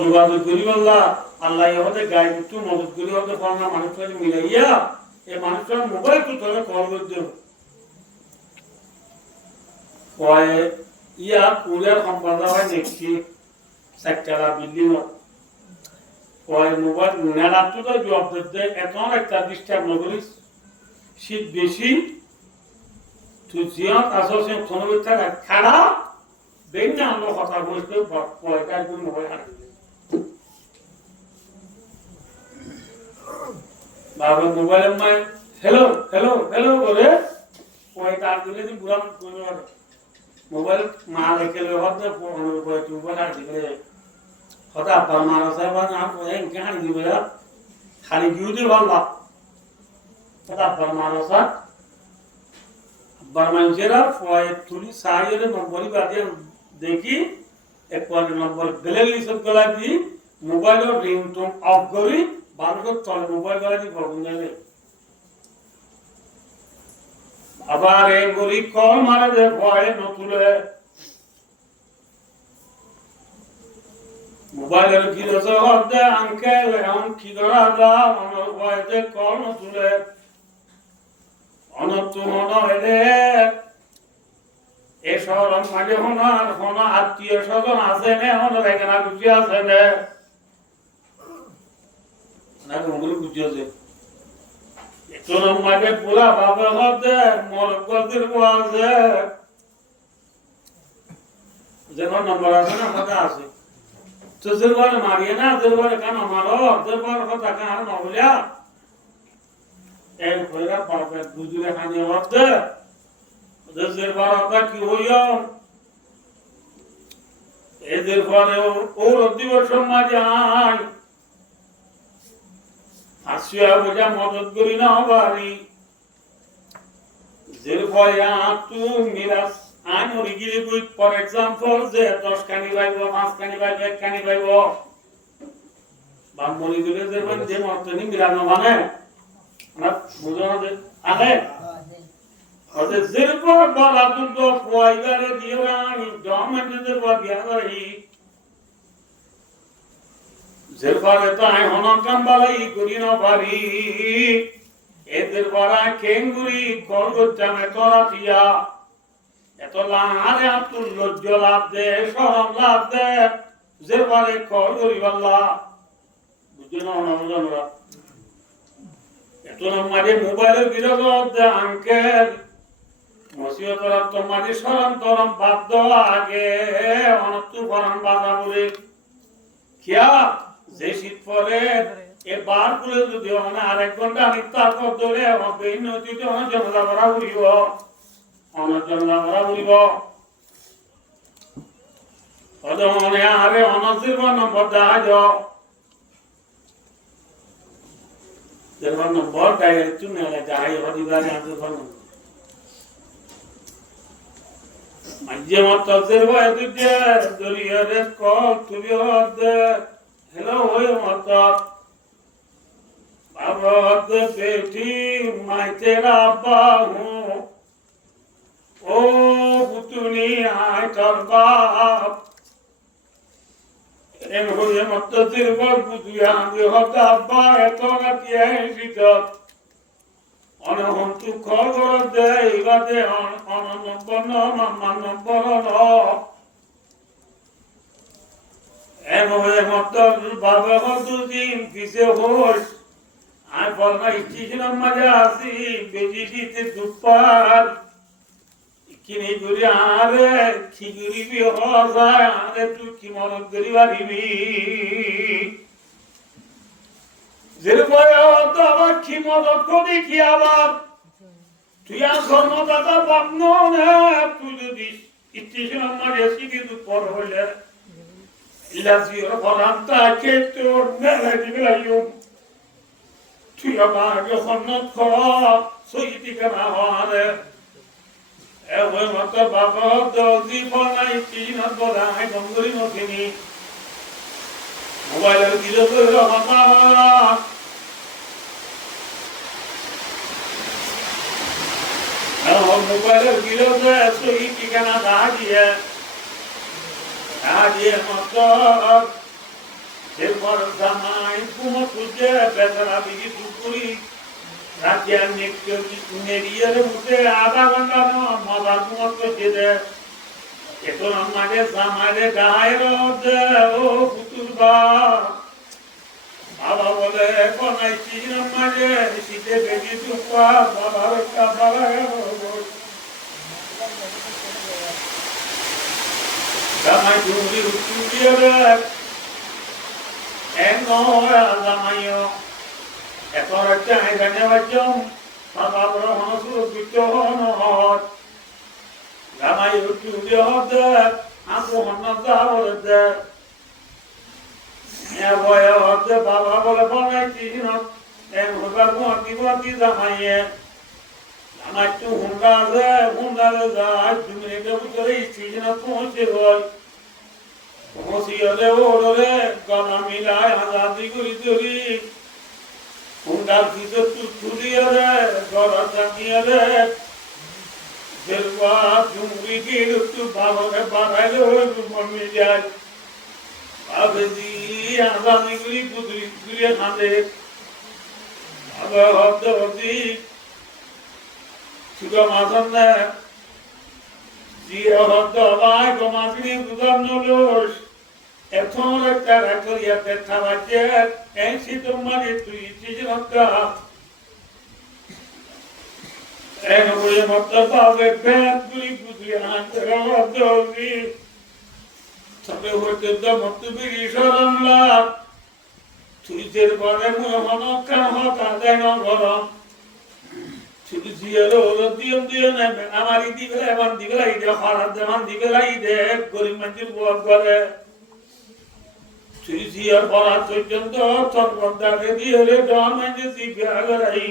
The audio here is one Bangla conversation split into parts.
যোগাযোগ করি আল্লাহ আল্লাহ আমাদের গায়ে একটু মদত করি হতে পারে না মানুষের মিলাইয়া এই মানুষের মোবাইল তো তোরা কল করতে হয় ইয়া কুলের সম্পাদক হয় দেখছি চারটালা বিল্ডিং হয় মোবাইল নেড়াতো তো জবাব দিতে এখন একটা ডিস্টার্ব নকরিস শীত বেশি তুই জিয়াত আসো সে ক্ষণবিচ্ছা খাড়া দেখ না আমরা কথা বলতে পয়সা একদম মোবাইল বাবা মোবাইলের মাই হ্যালো হ্যালো হ্যালো বলে ওই তার দিলে যে বুড়া মোবাইল মা রেখে হতে মোবাইল আর দিবে হঠাৎ আব্বার মারা সাহেব গাড়ি দিবে খালি গিয়ে দিয়ে ভালো হঠাৎ আব্বার মারা সাহেব আব্বার মানুষেরা তুলি সাহায্যের নম্বরই বাদে দেখি একবার নম্বর বেলে লিসব গলা দি মোবাইলের রিংটোন অফ করি বারোটার তলে মোবাইল গলা দি ভরগুন যাবে আবার এই গলি কল মারে যে ভয়ে নতুলে মোবাইলের গিরজ হতে আঙ্কেল এখন কি করা যা আমার ভয়েতে কল নতুলে অনত্য মনে হলে এ শহর মাঝে হনার কোন আত্মীয় স্বজন আছে নে হনার এখানে বুঝি আছে নে না ওগুলো বুঝিয়েছে তোর মাঝে পুরা ভাবে হতে মরকদের আছে যেমন নম্বর আছে না কথা আছে তো যেরবার মারিয়ে না যেরবার কেন মারো যেরবার কথা কেন নবলিয়া এই হইরা পাবে দুজুরে খানি হতে যেরবার কথা কি হইও এদের পরে ওর অধিবেশন মাঝে আয় আসিয়া বোঝা মদত করি না বাড়ি যে ভয়া তুই মিরাস আই মরি গিয়ে বুঝ ফর এক্সাম্পল যে 10 কানি পাইব 5 কানি পাইব 1 কানি পাইব বা মরি গেলে যে ভাই যে মতনি মিলানো মানে না বুঝো না যে আগে ওদের যেরকম বলা তো পয়গারে দিওরা ডকুমেন্টে বা বিয়ারি যেরপরে তো আই হনকাম বালাই করি না পারি এদের বড়া কেঙ্গুরি কলগচ্চামে করাতিয়া এত লাহারে আব্দুল লজ্জ লাভ দে সরম লাভ দে যেরপরে কল করি বাল্লা বুঝছো না বুঝো এত মাঝে মোবাইলের বিরোধ দে আঙ্কেল মসিয়তরা তোমার সরম তরম বাদ আগে অনত্তু ফরম বাধা বলে কিয়া যে শীত পরে এবার পুলে যদি মানে আরেক ঘন্টা আমি তারপর ধরে হবে নদীতে অনেক জনতা ভরা উড়িব অনেক জনতা ভরা উড়িব মনে আরে অনশির নম্বর দেখা যাও নম্বর ডাইরেক্ট নেলে যাই হরিবার মাঝে মতের বয়সে দরিয়ারে কল তুমি হতে হ্যালো ওই মত বাবা হতে বেটি মাইতের আব্বা ও পুতুনি আয় তোর বাপ এম হয়ে মত তিরবর বুঝিয়া আমি হতে আব্বা এত রাতি এসিত অনহন্তু খবর দে ইবাদে অননম্বর মাম্মার নম্বর ন এমন মত বাবা দুদিন কিসে হোস আর বলনা স্টেশনের মাঝে আসি বেজি দিতে দুপার কিনে ঘুরে আরে খিগুড়িবি হসায় আরে তুই কি মনত করি পারিবি আবার কি মদত করি কি আবার তুই আর ধর্মদাতা বাপন তুই যদি স্টেশনের মাঝে এসে পর হইলে ইলাজির ফরান্তাকে তোর মেলে দিবে তুই আমার যখন সহিতি কেনা হওয়ারে ওই মতো বাবা দৌদি ফলাই তিন বোধায় ডঙ্গরি নখিনি মোবাইলের গিরে কথা মোবাইলের বিরোধে সহি ঠিকানা দিয়ে মত এরপর জামাই কুমো খুঁজে বেচারা বিজি টুকুরি রাখিয়া নেড়িয়ে উঠে আধা ঘন্টা মজা কুমো খুঁজে দেয় এখন আমাদের জামাইরে গায়ের ও পুতুল বাবা বলে বানাইছি আমাকে শীতে বেশি টুকা বাবার বাবা জামাই তুমি উঠু দিয়ে জামাইও এত একটা এখানে বাচ্চাম বাবা বড় হনসুর বিদ্যহন জামাই উঠু দিয়ে হতে আপু হন যাওয়ার বাবা বলে বানাইছি বাকি জামাইয়ে আমার তো হুন্ডা যায় তুমি এটা ভিতরে স্টেশনে পৌঁছে হয় পৌঁছিয়ে ওরে গলা মিলায় আজাদি করি ধরি হুন্ডার ভিতর তুলিয়ে রে গলা জানিয়ে রে ফেরবা চুমড়ি গিয়ে একটু বাবাকে বাড়াইলে ওই মনে যায় আবেদি আজাদি করি পুতুলি তুলিয়ে খাঁদে আবার হতে হতে সুগা মাথান না জিয়া হতে ভাই গমাসিনি দুদাম নলোস এখন একটা রাখরিয়া পেঠা বাজে এসি তোমারে তুই চিজনকা এন বলে মত পাবে পেট গুলি গুলি আন্তরা হতে তবে হতে মত বিরি শরমলা তুই যে বলে মন কাম হতা দেন গরম জিয়ারো দিয়ম দিয়ম আমারি দিগলা বান দিগলা ইদে খারাপ দেমান দিগলা ইদে গরিব মানুষের বল করে তুই জিয়ার পড়া পর্যন্ত তোর বন্দাকে দিয়ে রে ডন মানে জিগা গরাই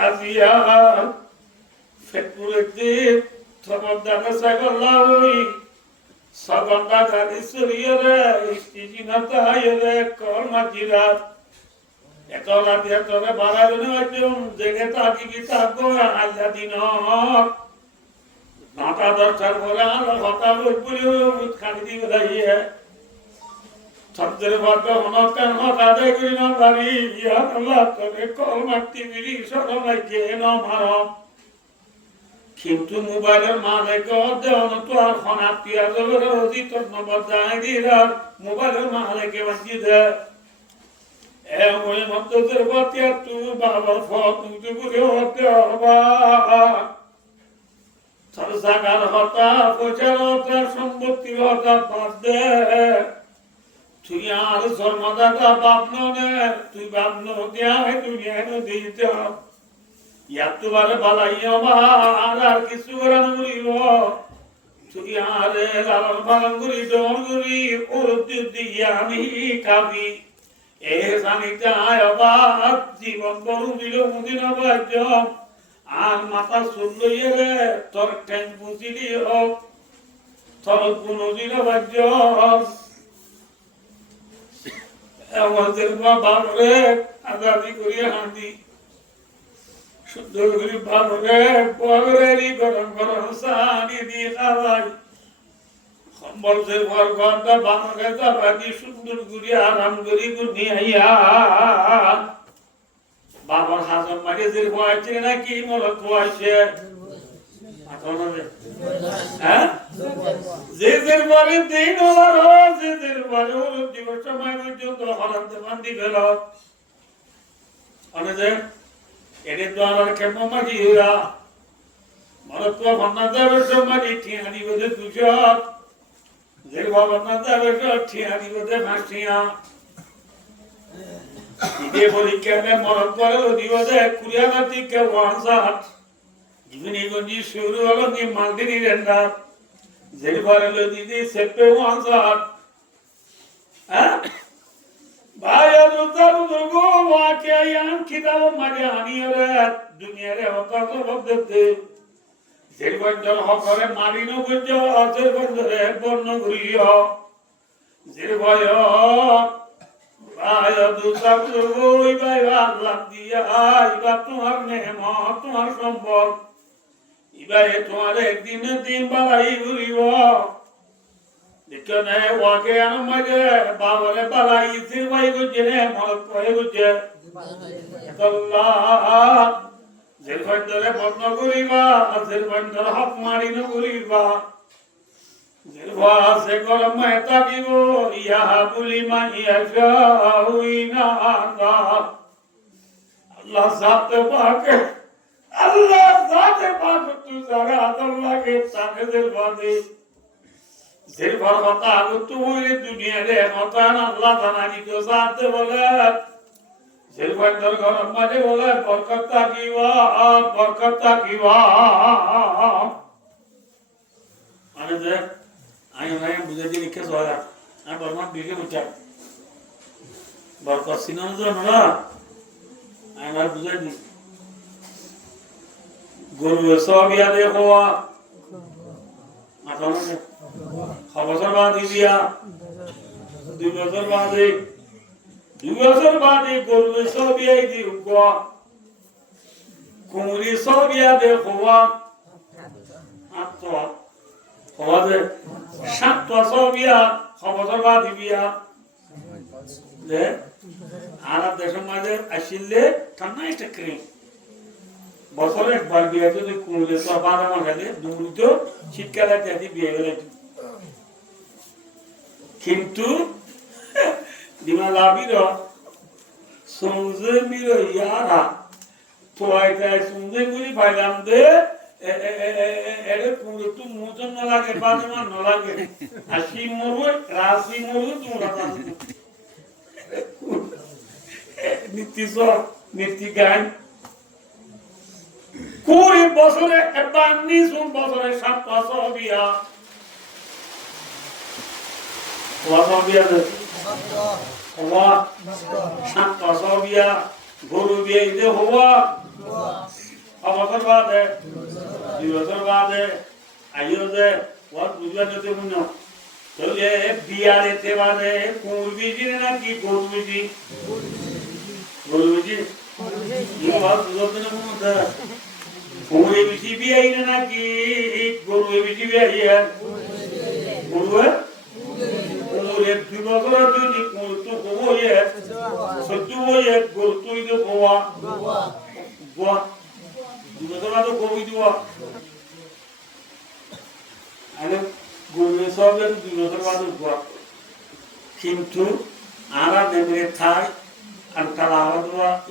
আজিয়া ফেকুরেতে তোর বন্দাকে সাগলা হই সাগন্দা গাড়ি সরিয়ে ইস্তিজিনাতা আইরে কর্মাজিরা এতলা দিয়ে তোরে বাড়াই একদম জেগে থাকি কি থাকবো আল্লাহ দিন 9টা-10টার পরে আলো হতা বলে খালি দিয়ে দাঁড়িয়ে শব্দের বাক্য হনকান হতা দেয় করি না পারি ইয়া আল্লাহ তোরে কল মারতি বিড়ি সরমাইকে না মারম কিন্তু মোবাইলের মালিক দেওয়ান তো আর খনাতি আজবের রোজি তোর নম্বর জানাই দিয়ে মোবাইলের মালিকে বাঁচি দেয় ওই মধ্যের বাতিয়া তু বাবার ফতুতে বুঝে হতে হবা তার জাগার হতা পয়সার হতা সম্পত্তির হতা বাদ দে তুই আর জন্মদাতা বাপ নে তুই বাপ নদিয়া দুনিয়া নদীতে ইয়াতুবার বালাইয়া আর কিছু করান করিব তুই আরে লালন পালন করি ডন করি ওর দিয়া আমি কাবি জীবন বড় দিল মুদিন আর মাথা শুনলইয়ে রে তোর ঠ্যাং বুঝিলি হোক তোর কোন দিল বাজ্য আমাদের বাবরে আজাদি করিয়া হাঁদি সুন্দর করে বাবরে পগরেরই গরম গরম সানি দিয়ে খাওয়াই সম্বলদের ঘর ঘরটা বানরে যাবাদি সুন্দর করে আরাম করি নিয়ে আইয়া বাবার হাজম মারে যে হয়েছে নাকি মরত হয়েছে যে পরে দিন যে পরে দিবস সময় পর্যন্ত হরাতে বান্ধি গেল এনে তো আর কেমন মাঝি হইয়া মরত ভান্না যাবে সমাজি ঠিয়ানি বোধে দুজক যে বাবা না যাবে ঠিয়ানি বোধে মাসিয়া ইদে পরীক্ষা মরত করে দিবসে কুড়িয়ানা থেকে ওয়ানসাট জীবনী গঞ্জি শুরু হলো কি মালদিনী রেন্ডা যে পরে দিদি সেপে ওয়ানসাট ভাই আদুতার দুগো ওয়াকে আয়ান কিতাব মাঝে আনিয়ে দুনিয়ারে হতা সব দেখতে যেরবঞ্জল হকরে মারিনো গঞ্জ যেরবঞ্জরে বর্ণ ঘুরিয় যেরবয় ভাই আদুতার দুগো ইবাই আল্লাহ দিয়া ইবা তোমার নেমত তোমার সম্পদ ইবাই তোমার একদিন দিন বাড়াই ঘুরিব দেখো না ওকে আনমাগে বাবলে বালাই সিরবাই গুজে মরক করে গুজে আল্লাহ জিরফান্দরে বন্ধ করিবা জিরফান্দর হক মারি ন করিবা জিরফা সে গরম মেতা দিব ইয়া বুলি মাইয়া শাউইনা আল্লাহ জাতে পাক আল্লাহ জাতে পাক তু জারা আল্লাহ কে তাকে জিরফাদে জিরফার কথা তু ওই দুনিয়া রে মতান আল্লাহ জানানি তো জাতে বলে জিরফান্দর গরম মাঝে বলে বরকত কিবা মানে যে আমি ভাই বুঝে দিয়ে লিখে যাওয়া আমি বর্মান দিকে বুঝা বরকত সিনানো তো না আমি ভাই বুঝে দিই গরু সব ইয়াদে হওয়া মাথা মনে খবর বাদী দিয়া 2 বছর বাদে 2 বছর বাদে গরু সব ইয়াই দি উগা কুমুরি সব ইয়াদে হওয়া আত্মা হওয়া যে 7 সব ইয়া খবর বাদী বিয়া যে আর দেশের মাঝে আসিলে ঠান্ডা একটা ক্রিম বছরে একবার বিয়ে যদি কুমুরে তো 12 মাস আগে দুমুরি তো শীতকালে যাতে বিয়ে গেলে কিন্তু দিমা লাভির সঞ্জে মির ইয়ারা তো আইতাই সঞ্জে গুলি পাইলাম দে এরে কুমুরে তো মোজন না লাগে বাজমা না লাগে আসি মরু রাশি মরু তোমরা নীতি গান 20 বছরে একবার 19 বছরে 7 বছর বিয়া বিয়া হওয়া 7 বছর বিয়া গরু বিয়ে ইদে হওয়া বছর বাদে 2 বছর বাদে আইও যে ওয়াত বুঝলা যেতে মন তাহলে বিয়ার এতে বাদে কুল বিজি নাকি গরু বিজি ये बात बुझते ना मुझे कुरे बिजी भी आई ना कि गुरु बिजी भी आई है गुरु है कुरे दिवसरा जो नी कुल तो वो ये सच्चू वो ये गुरु तो इधर हुआ हुआ दिवसरा तो कोई दुआ अरे गुरु सब ने दिवसरा तो हुआ किंतु आरा देने था Antara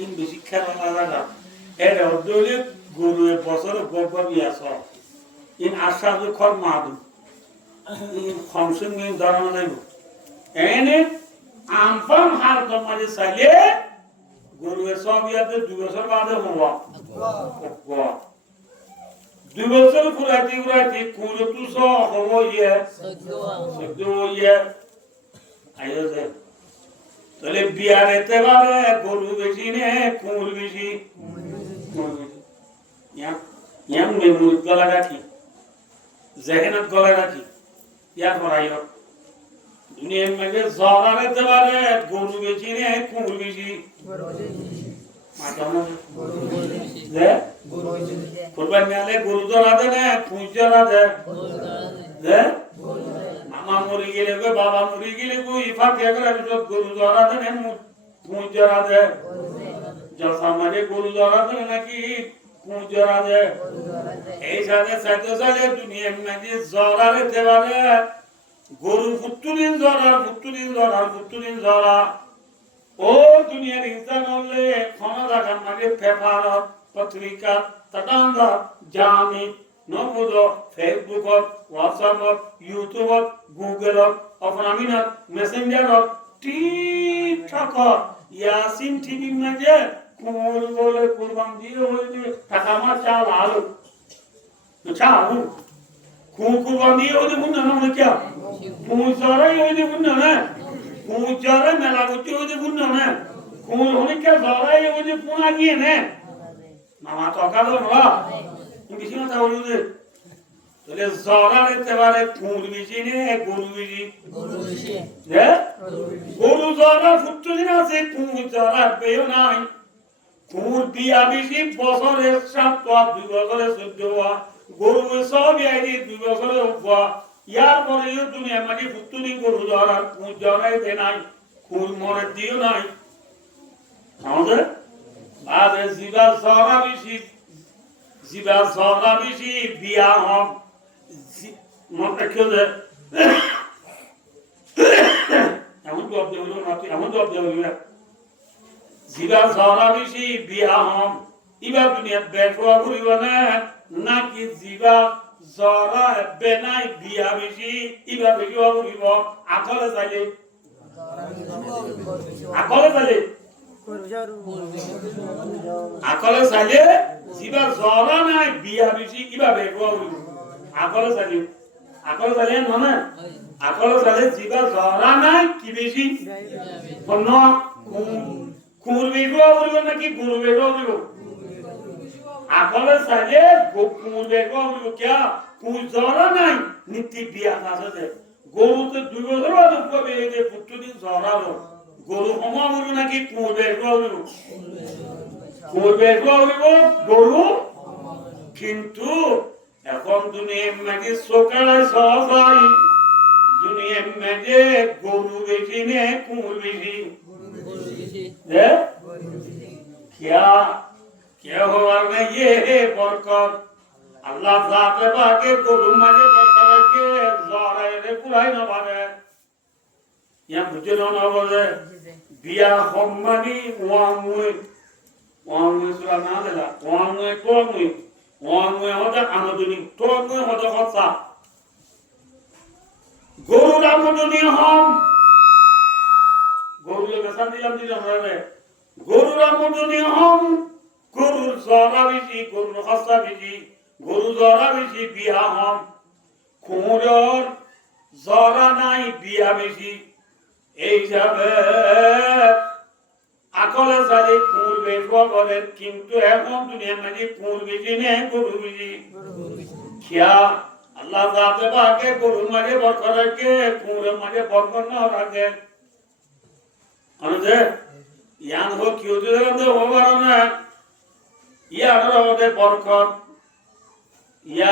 in bisikar alaga. Era odole guru e bosoro gogo biasa. In asa du khor madu. In khamsun min darana lego. Ene amfam har kamare sale guru e sobiyate 2 বছর বাদে হওয়া। হওয়া 2 বছর কুরাতি কুলো তু সো হওয়া ইয়ে। সদ্য ইয়ে। আইও যে তাহলে বিয়ার এতে বারে গরু বেশি নে কুমুর বেশি ইয়াম মেমুর গলা রাখি জেহেনাত গলা রাখি ইয়া করাইও দুনিয়ার মধ্যে জগার এতে বারে গরু বেশি নে কুমুর বেশি মাতানো যে কুরবানি আলে গরু জরা দে না কুঁজ জরা দে যে मामा मुरी गेले को बाबा मुरी गेले को इफा क्या करे अभी तो गुरुद्वारा दे ने पूजरा दे जब हमारे गुरुद्वारा दे ना कि पूजरा दे ऐसा दे सातो साले दुनिया में जे जोरा रे देवारे गुरु फुत्तुलिन जोरा ओ दुनिया इंसान होले खाना दाखा मारे पेपर पत्रिका तदांगा जानी नमोदो फेसबुक व्हाट्सएप यूट्यूब गूगल अपनामिना मेसेंजर टिकटक यासिन टीवी में जे कुल बोले कुर्बान दिए होले टाका चाल आलो तो चाल कुर्बान दिए होले मुन्ना ना क्या पूजारा होले मुन्ना ना पूजारा मेला गुच्ची होले मुन्ना ना कुल होले क्या जारा होले पुना किए ने मामा तो का दो ना किसी ना था बोलूँ তাহলে জরা নিতে পারে কুল বিজি নে গরু বিজি হ্যাঁ গরু জরা ফুটুলিন আছে কুল জরা পেও নাই কুল বিয়া বিজি বছরের 7 2 বছরের 14 গরু সব আইডি 2 বছরের উপা ইয়ার পরে দুনিয়া মাঝে ফুতুনি গরু ধরার কুঁজ জড়াইতে নাই খুর মরে দিও নাই আমাদের আর জিবা সরা বেশি বিয়া হম মনটা কেউ দেয় এমন জব দেবো না এমন জব দেবো জিবা সরা বেশি বিয়া হম ইবার দুনিয়া বেঠুয়া করিব না নাকি জিবা জরা বেনাই বিয়া বেশি ইবা বেশি করিব আকলে চাইলে আকলে চাইলে জিবা জরা নাই বিয়া বেশি ইবা বেঠুয়া করিব আকলে চাইলে মানে আকলে চাইলে জিবা জরা নাই কি বেশি অন্য কুমুর বেঠুয়া করিব নাকি গুরু বেঠুয়া করিব আকলে চাইলে কুমুর বেঠুয়া করিব কিয়া কুমুর জরা নাই নীতি বিয়া আছে গরুতে 2 বছর বাদে কবে এই যে প্রতিদিন জরালো গরু সমা করিব নাকি কুমুর বেঠুয়া করিব কুমুর বেঠুয়া করিব গরু কিন্তু এখন দুনিয়ার মাঝে সকালে সবাই দুনিয়ার মাঝে গরু বেশি নে কুমুর বেশি क्या हुआ ना ये बरकत अल्लाह जाते बाके गरु माजे बरकत के जरा रे पुराई ना बारे या बुझे ना बोले बिया होमनी वांगुई सुरा ना देला वांगुई होता आमदनी तो होता खर्चा गरु आमदनी हम गरु ले बेसान दिलाम रे गरु आमदनी हम গরুর জরা বেশি গরুর খসা বেশি গরু জরা বেশি বিয়া হম কুমুরের জরা নাই বিয়া বেশি এই যাবে আকলে চালে কুমুর বেশবা করেন কিন্তু এখন দুনিয়া মাঝে কুমুর বেশি নেই গরু বেশি খিয়া আল্লাহ যাতে বাকে গরুর মাঝে বরকত রাখে কুমুরের মাঝে বরকত না রাখে আনন্দে ইয়ান হোক কেউ যদি হবার না ইয়া আমাদের বরকত ইয়া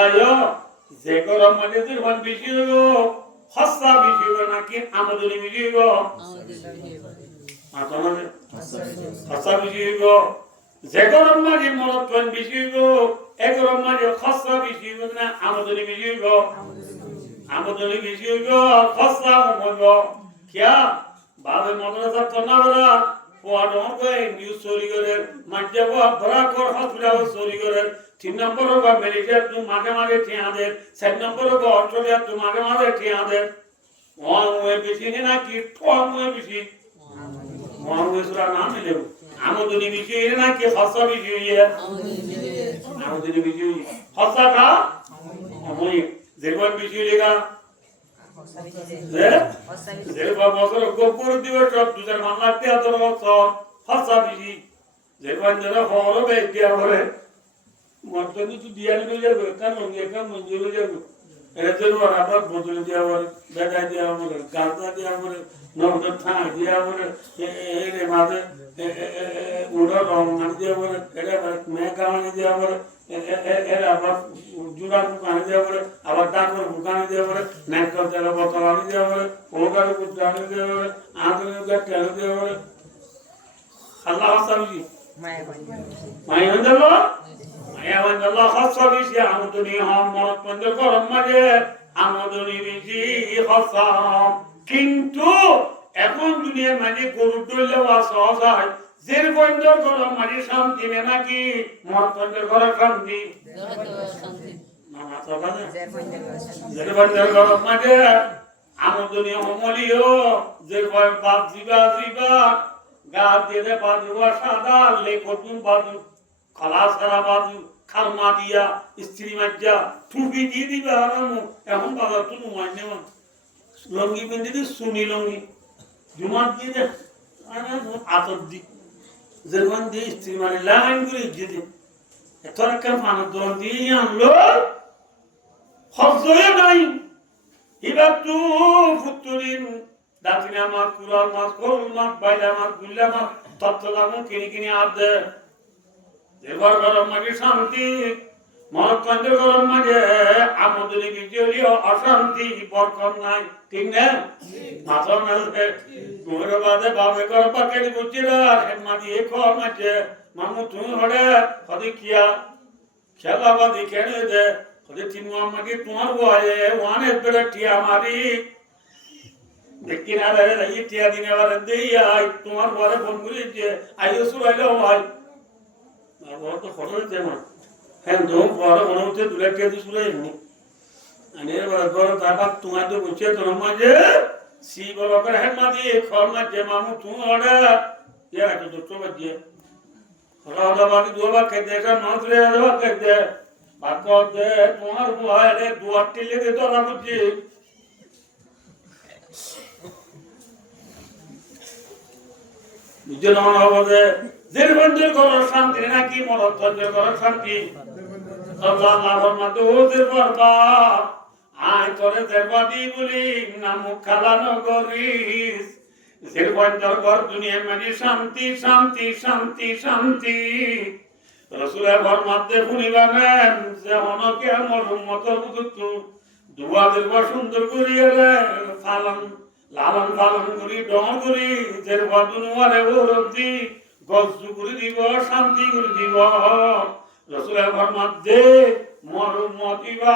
যে গরম মানে দুর্বল বেশি হইব খসা বেশি হইব নাকি আমদানি বেশি হইব খসা বেশি হইব যে গরম মানে মরত্বন বেশি হইব এ গরম মানে খসা বেশি হইব না আমদানি বেশি হইব আমদানি বেশি হইব খসা হইব কিয়া বাবে মাদ্রাসা তনাবরা ওয়াডন কই নিউজ চুরি করে মাঝে বড় কর হসপিটাল চুরি করে 3 নম্বর বা মেডিকেল তো মাঝে ঠিয়া দে 7 নম্বর বা অস্ট্রেলিয়া তো মাঝে ঠিয়া দে ওয়াংওয়ে বেশি না কি ঠোংওয়ে বেশি ওয়াংওয়ে সুরা নাম মিলে আমদনি বেশি না কি খসা বেশি হইয়ে আমদনি বেশি খসা কা আমই যেরকম বেশি লেগা যে বছর গোপুর দিবে সব 2000 মান লাগতে এত বছর খসা বেশি যে বন্ধরা হলো বেদিয়া করে মতনি তো দিয়া নিয়ে যাবে কান মঙ্গে কাম মঞ্জুর যাবে এর আবার বদলে দিয়া বলে বেদা দিয়া বলে গাদা দিয়া বলে নবদ থা দিয়া বলে এরে মাঝে উড়া রং না দিয়া বলে এরে মে গাওয়ানি দিয়া বলে এর আবার জুড়া কানে দিয়া বলে আবার ডাকর বুকানে দিয়া বলে নাকল তেল বোতল আনি দিয়া বলে ওগার কুটানি দিয়া বলে আদরে গা তেল দিয়া বলে আল্লাহ সাবজি মায়া বন্ধ আল্লাহ খাসা বেশি আমদনি হম মরত বন্ধ গরম মাঝে আমদনি বেশি খাসা কিন্তু এখন দুনিয়ার মাঝে গরু দইলে সহজ হয় জের বন্ধ গরম মাঝে শান্তি নে নাকি মরত বন্ধ গরম শান্তি জের বন্ধ গরম মাঝে আমদনি হমলিও যে বাপ জিবা গা দিয়ে বাজু সাদা লেখতুন বাজু খালাস করা বাজু খালমা দিয়া স্ত্রী মাজ্জা টুপি দিয়ে দিবে আরামু এখন বাজার তো নুমাই নেওয়া লঙ্গি পিন্ধি দি সুনি লঙ্গি জুমাত দিয়ে দে আতর দি যেরকম দিয়ে স্ত্রী মানে লাইন করে যেতে এত একটা ফানার দল দিয়ে আনলো হজরে নাই এবার তো ফুতুরিন দাঁতিনা মাছ কুড়াল মাছ কোল মাছ বাইলা মাছ গুল্লা মাছ তত্ত্ব দামও কিনে কিনে আর দে এবার গরম মাঝে শান্তি মরকন্দ গরম মাঝে আমদনি বিজলীয় অশান্তি বরকম নাই ঠিক না মাথা মেলতে ঘুরে বাদে বাবে কর পাকে বুঝিরার হেমা দিয়ে খর মাঝে মামু তুই হড়ে হদি কিয়া খেলা বাদি খেলে দে হদি তিন মামাকে তোমার বয়ে ওয়ানে বেড়ে টিয়া মারি দেখি না রে এই টিয়া দিনে বারে দেই আই তোমার বরে ফোন করি যে আইও সুরাইলো ভাই আর বড় তো খরচ হইতে না হ্যাঁ দো বড় মনে হচ্ছে দুলে টিয়া দি সুরাই নি আনে বড় তাবা তোমার তো বুঝছে তো মাঝে সি বড় করে হেমা দিয়ে খর মাঝে মামু তুই হড়ে ইয়া তো দুটো বাজে খরা বাকি দুবা খেতে কা নজরে আবা খেতে বাকতে তোমার বয়ে দুয়াটি লেগে তো না বুঝছি বুঝলো না হবে জিরবন্দের ঘর শান্তি নাকি মরতন্দের ঘর শান্তি আল্লাহর মাদু জিরবরবা আয় তোরে দেবাদি বলি নাম খালানো গরিস জিরবন্দের ঘর দুনিয়া মানে শান্তি শান্তি শান্তি শান্তি রাসূলের ঘর মধ্যে শুনিবানেন যে অনকে আমার উম্মত বুঝতো দুয়া দেব সুন্দর করিয়া রে ফালন লালন পালন করি ডং করি যে বাদুনওয়ারে ওরতি গজ্জ করে দিব শান্তি করে দিব রাসূলের ঘর মধ্যে মরুমতিবা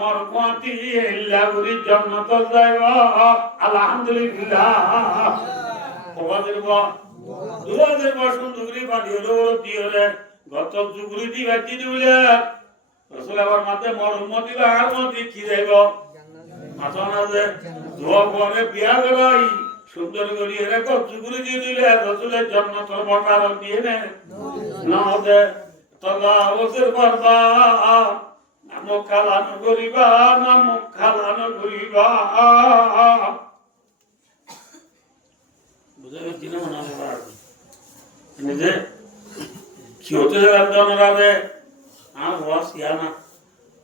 মরমতি ইল্লা করি জান্নাত যাইবা আলহামদুলিল্লাহ ওবাদের বা দুয়াদের বা সুন্দর করে বাড়িলো দিওরে গত যুগরি দিবা কি দিলে রাসূলের ঘর মধ্যে মরুমতিবা আমতি কি যাইবা মাথানা যে দোয়া করে বিয়া করাই সুন্দর করি এরা কচ্ছু করে দিয়ে দিলে রাসূলের জান্নাতের বটার দিয়ে নে না দে তলা ওসের বাবা নাম খালানো করিবা বুঝে দিন না বাবা নিজে কি হতে জানা রে আর ওয়াস ইয়ানা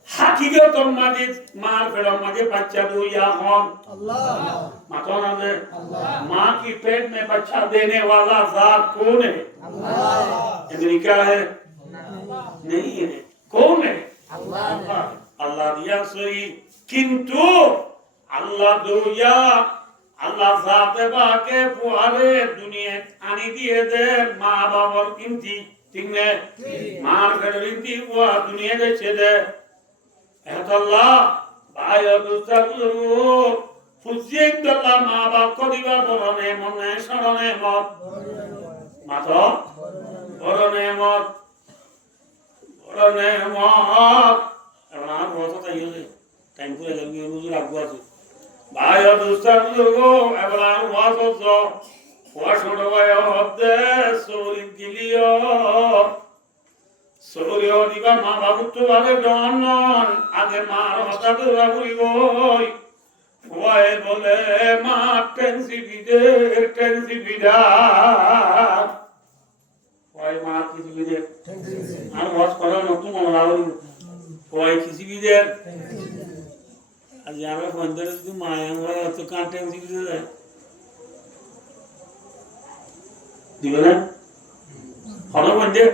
হাকিগত মাঝে মার ফেরম মাঝে बच्चा दुया हूं अल्लाह मातो ना दे मां की पेट में बच्चा देने वाला ज़ात कौन है अल्लाह इतनी क्या है नहीं है कौन है अल्लाह अल्लाह दिया सोई किंतु अल्लाह दुया अल्लाह ज़ात बाके पुआरे दुनिया आनी दिए दे मां बाबर किंती तिंगे मार फेरलिंती वो दुनिया दे छेदे আল্লাহ ভাই অবস্থাগুলো ফুজিয়েদুল্লাহ মা বাপ কদিবা বরণে মনে শরণে মত মাথা বরণে মত এখন আর বসে তাই টাইম করে যাবি রুজু রাখবো আছে ভাই অবস্থাগুলো এবার আর ওয়াজ ওয়াশোড় ভাই হদ্দে সরি দিলিও সরিও দিবা মা বাবু তো আগে ডন আগে মার হতা দুরা বুড়িবই ওয়াই বলে মা টেনসি বিদা ওয়াই মা কিছু বিদে আর ওয়াজ করা নতুন মলাও ওয়াই কিছু বিদে আজ আমরা বন্ধরে যদি মায়া হয় তো কান টেনসি বিদে যায় দিবে না হলো বন্ধে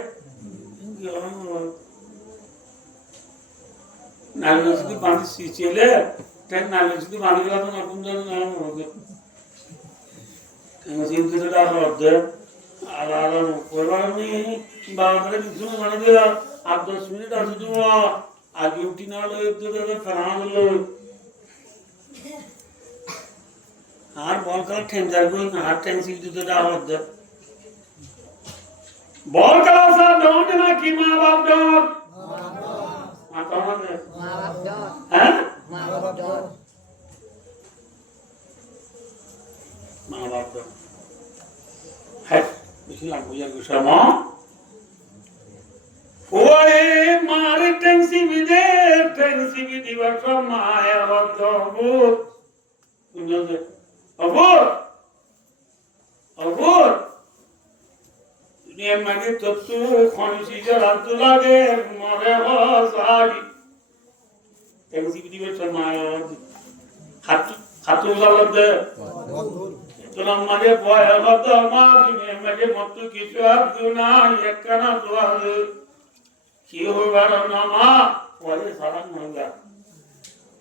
নালিশ যদি পানি সিঁচেলে ট্রেন নালিশ যদি পানি গেলে তো নতুন জন হবে সিঁচেটা হচ্ছে আর আর পরিবার নেই বাবারে কিছু মানে দিলা 8-10 মিনিট আছে তো আগে উঠি না হলে একটু ফেরানো হলো আর বল খেলা ঠেঞ্জার করি না আর ঠেং সিঁচেটা হচ্ছে বল খেলা স্যার ডন না কি মা বাপ ডন মা বাপ ডন হ্যাঁ মা বাপ ডন হ্যাঁ বেশি লাগবে যার বিষয় মা ওই মারে টেনসি বিদে বর্ষ মায়া ভক্ত অবুর অবুর অবুর দুনিয়ার মাঝে তত্ত্ব খনিসি জড়াত লাগে মরে হসাই টেনসি বিদে বর্ষ মায়া হাতু জালতে তোলাম মাঝে ভয় ভক্ত মা দুনিয়ার মাঝে মত কিছু আর দুনা একখানা দোয়ালে কি হইবার নামা পরে সারা মহিলা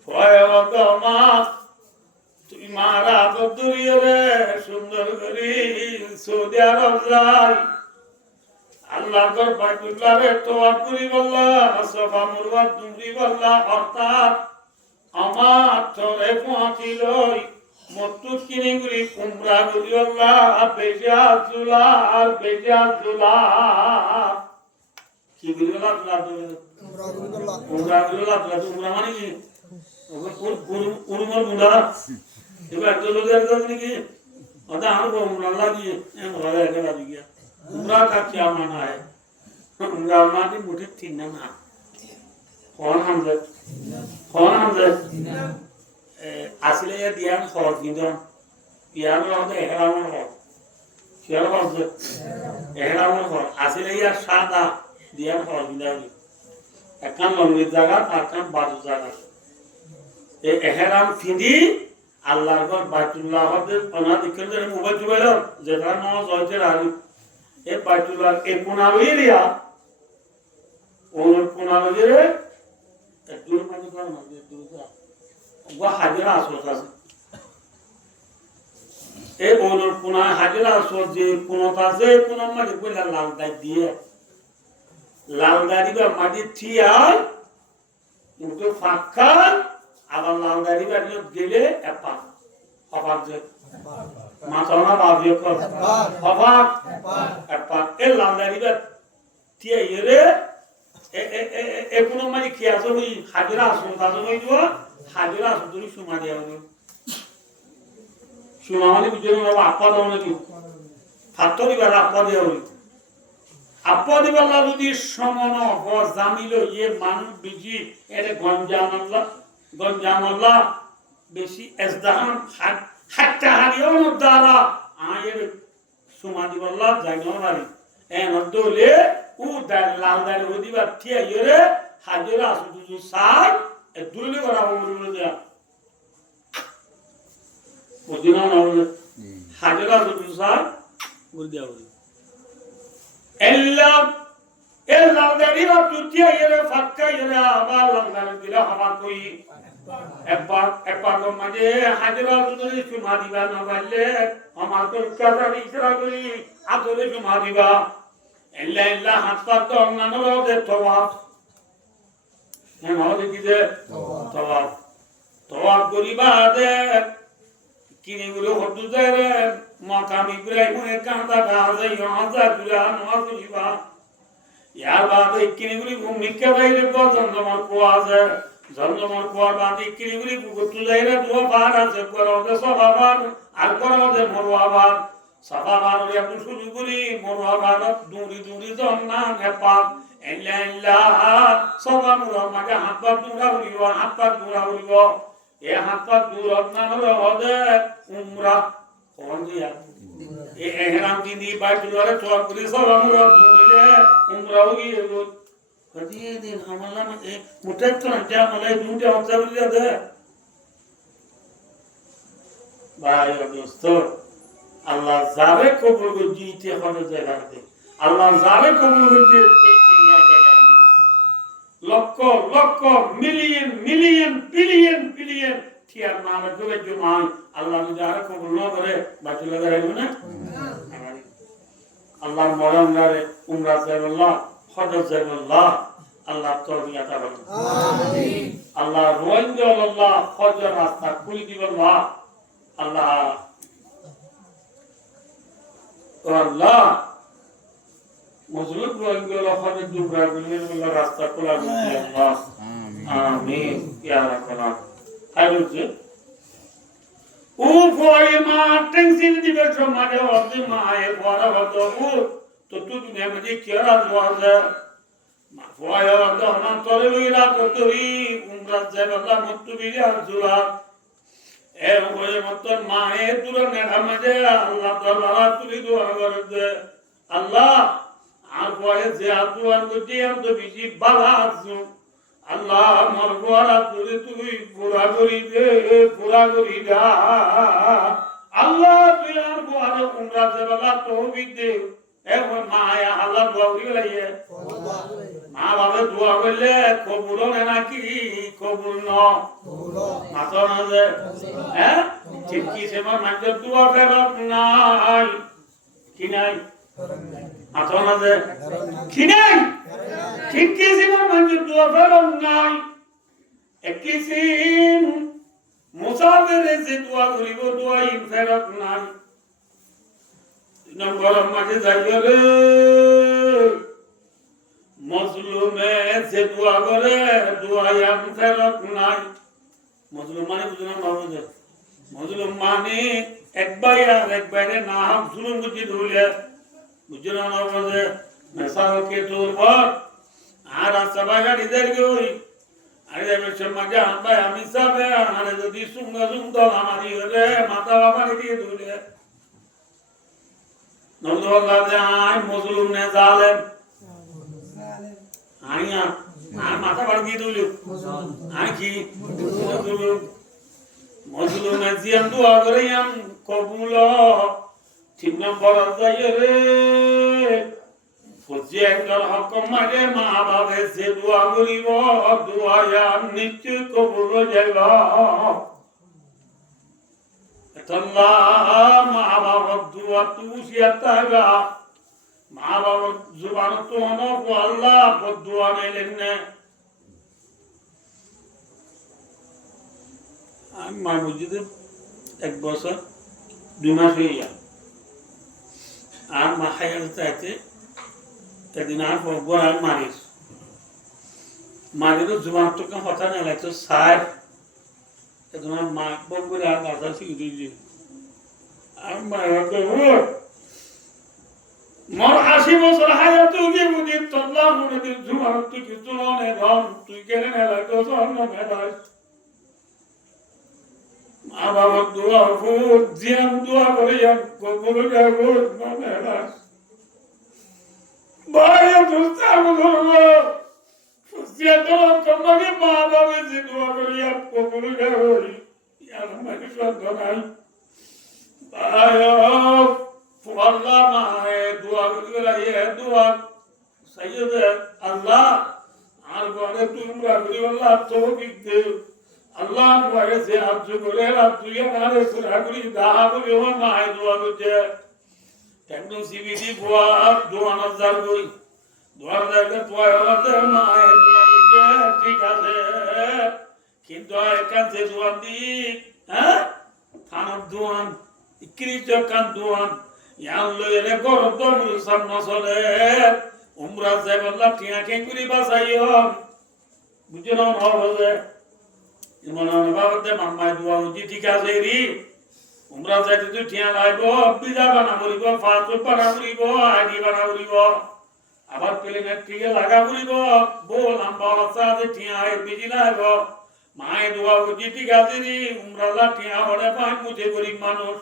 পরে মা তুই মারা দরিয়ে রে সুন্দর করি সৌদি আরব যাই আল্লাহ তোর বাইতুল্লাহ রে তোয়া করি বললা সফা মুরবা তুমি বললা অর্থাৎ আমার তোরে পৌঁছিল মত্তু কিনে গুলি কুমড়া গুলি বললা বেজা জুলা আর বেজা জুলা কি গুলি বললা কুমড়া গুলি বললা কুমড়া মানে কি উরুমর মুন্ডা এবার তো লোকের কাছে নাকি ওটা আমার কুমড়া লাগিয়ে ঘরে একে লাগি গিয়া কুমড়া খাচ্ছি আমার না হয় কুমড়া মানে মুঠে তিন না কোন হামজে আসলে দিয়ান খরচ কিন্তু দিয়ান হতে এহরামের খরচ খেয়াল করছে এহরামের খরচ আসলে ইয়ার সাদা দিয়ান খরচ কিন্তু একখান লম্বির জায়গা একখান বাজু জায়গা এই এহরাম ফিদি আল্লাহর ঘর বাইতুল্লাহ অনাদিকের মোবাইল টোবাইল যেটা নজ হইতে রাখি এই বাইতুল্লাহ এই কোনালিয়া ওর কোনালিয়ে দূর মানে কর না দূর যা ও হাজিরা আসত আছে এই ওর কোনা হাজিরা আসত যে কোনটা আছে কোন মানে কইলা লাল দাই দিয়ে লাল দাড়ি বা মাটি থিয়া কিন্তু ফাঁকা আবার লাল দাড়ি বা গেলে এপা অপাক যে মাছনা বাবিয়ে কর অপাক এপা এই লাল দাড়ি বা থিয়া এরে এ কোনো মানে কি আছে ওই হাজিরা আসুন তাদের ওই দিব হাজিরা আসুন তুমি সুমা দেওয়া হবে সুমা মানে বুঝে নেবো আপা দেওয়া নাকি ফাত্তর দিবার আপা দেওয়া হবে আপা দিবার যদি সমন জামিল ইয়ে মানুষ বেশি এটা গঞ্জামল্লা বেশি এজদাহান হাটটা হারিয়েও দ্বারা আয়ের সুমা দিবাল্লা যাই নারি এন দলে ও লাল দাঁড়ি হয়ে দিবা ঠিয়া ইয়ে হাজিরা আসু দুজু সাই দূরে করা বলে দেয়া বুঝিনা না বলে হাজিরা আসু দুজু সাই বলে দেয়া বলে এল্লা লাল দাঁড়ি বা তুতিয়া ইয়ে ফাক্কা ইয়ে আবার লাল দাঁড়ি দিলে হবা কই একবার মাঝে হাজিরা যদি সুমা দিবা না পারলে আমার তো কাজারি ইশরা করি আদরে সুমা দিবা এল্লা এল্লা হাত পাত তো অন্যান্য ওদের তওয়াফ হ্যাঁ আমাদের কি যে তওয়াফ করিবা দে কিনে গুলো হদু দেরে মাকাম ইব্রাহিমের কাঁদা গাজে ইয়াজা দুলা নামাজ করিবা ইয়ার বাদে কিনে গুলি ভূমিকা বাইরে তো জন্মর কোয়াজে জন্মর কোয়ার বাদে কিনে গুলি গুতু যাইরে দুয়া বার আছে করো দে সবাবার আর করো দে মরওয়াবার সাফাবার ইয়া শুরু করি মরওয়াবার দূরি দূরি জন্না নেপাল এল্লা এল্লা সবা মুরা মাকে হাত পা দুরা হইব হাত পা দুরা হইব এ হাত পা দুরা না হলে উমরা কোন দিয়া এ এহরাম দিদি বাইতুল্লাহ তোয়া করে সবা মুরা দুরে উমরা হইব কদি দিন হামলা মে মুঠে তো না মালাই দুটে অবজার্ভ দিয়া দে ভাই দোস্ত আল্লাহ যারে কবুল করে দিতে হবে জায়গাতে আল্লাহ যারে কবুল করে দিতে lakh lakh million million billion billion থিয়ার নামে করে জমাই আল্লাহ যারে কবুল না করে বাইতুল্লাহ যাইবো না আল্লাহ মরম গারে উমরা যাইবুল্লাহ হজ যাইবুল্লাহ আল্লাহ তৌফিক আতা করুন আমিন আল্লাহ রওয়াইদ আল্লাহ হজ রাস্তা খুলে দিবেন আল্লাহ আল্লাহ মজলুক রওয়াইদ হজ দুবরা বিলের আল্লাহ রাস্তা খোলা দিন আল্লাহ আমিন ইয়া রাব্বাল আলামিন ও ফয়ে মা টেনশন দিবে সমাজে ওতে মায়ে বড় হতো তো তুই নেমে কি আর ওয়াজা মা ফয়ে ওতে না তোরে লইরা তো তুই উমরা যাবে মত্তু বিয়া জুলা এ ওয়ে মত্তর মায়ে তুরা নেড়া মাঝে আল্লাহ তাআলা তুই দোয়া করে আল্লাহ আর ফয়ে যে আদুয়ার করতে আমি তো বেশি বালা আছো আল্লাহ আমার গোয়ারা তুই পুরা করি দে পুরা করি দা আল্লাহ তুই আর গোয়ারে উমরা যাবে তৌফিক দে এখন মায়া আল্লাহ দোয়া করি লাইয়ে মা বাবা দোয়া করলে কবুল হয় নাকি কবুল ন মাথা না যে হ্যাঁ ঠিক কি সেমার মানুষের দোয়া ফেরত নাই কি নাই মাথা না যে কি নাই ঠিক কি সেমার মানুষের দোয়া ফেরত নাই এক কিসিম মুসাফিরে যে দোয়া করিব দোয়া ফেরত নাই নম্বর মাঝে যাইবে রে মজলুমে যে দোয়া করে দোয়া ফেরত নাই মজলুম মানে বুঝলাম বাবু যে মজলুম মানে একবারে না হাম জুলুম বুঝি ধরলে বুঝলাম না বাজে মেসাল কে তোর পর আর সবাই গাড়ি দেরগে হই আরে আমি সমাজে আমরা আমি সবে আরে যদি সুন্দর সুন্দর আমারই হলে মাথা বাবারি দিয়ে ধরলে নবদুল্লাহ যে আই মজলুম নে জালেম আইয়া আর মাথা বাড়ি দিয়ে দিল আর কি মজলুম নে জিয়াম দোয়া করে আম কবুল ঠিক নম্বর যাই রে ফজি একদল হক মারে মা বাবা যে দোয়া করিব দোয়া নিশ্চয় কবুল যাইবা আল্লাহ মা বাবার দোয়া তুষিয়াতা মা বাবার জুবান তো অনক আল্লাহ বদুয়া নাইলেন না আমি মা মসজিদে 1 বছর 2 মাস হয়ে গেল আর মা খাইয়াল চাইতে একদিন আর গোড়ায় মারির জুবান তো কেন কথা নেই লাগতো সার তোমার মা বল করে আর বাসা শিখে দিয়েছি আর মায়ের মর 80 বছর হায়াত উগে বুঝি তল্লা মনে দিন জুমার তুই কিছু নয় ধন তুই কেন লাগতো স্বর্ণ মেলাস মা বাবার দোয়া ফুট জিয়াম দোয়া করে কবুল যাবো মেলাস ভাই দোস্ত বলবো ফুসিয়া তো কমাগে মা বাবা যে দোয়া করে কবুল যাবো ইয়ার মানে সন্দ নাই ভাই আল্লাহ মায়ে দোয়া করে দোয়া সৈয়দ আল্লাহ আর বলে তোমরা করি আল্লাহ তৌফিক দে আল্লাহ বলে যে আজ করে রাত তুই আর সুরা করি দাহা বলে ও মায়ে দোয়া করতে কেন সিবিডি দোয়া দোয়া নজর কই দোয়া দাইতে দোয়া হতে মায়ে দোয়া করতে ঠিক আছে কিন্তু একান যে দোয়া দি হ্যাঁ থানার দোয়ান ইকরিজ কান দোয়ান ইয়াল্লো এলে গরম তো সামনে চলে উমরা যাই বললা টিয়া কেঙ্গুরি বাসাইও বুঝে না হবে মনে বাবাতে মাম্মাই দোয়া উঠি ঠিক আছে রি উমরা যাইতে তুই টিয়া লাইব বিজা বানা করিব ফাঁসু বানা করিব আইডি বানা করিব আবার প্লেনের টিকে লাগা করিব বল আম্বা বাচ্চা আছে টিয়া বিজি লাইব মায়ে দোয়া উঠি ঠিক আছে রি উমরা টিয়া হলে পাই মুঝে গরিব মানুষ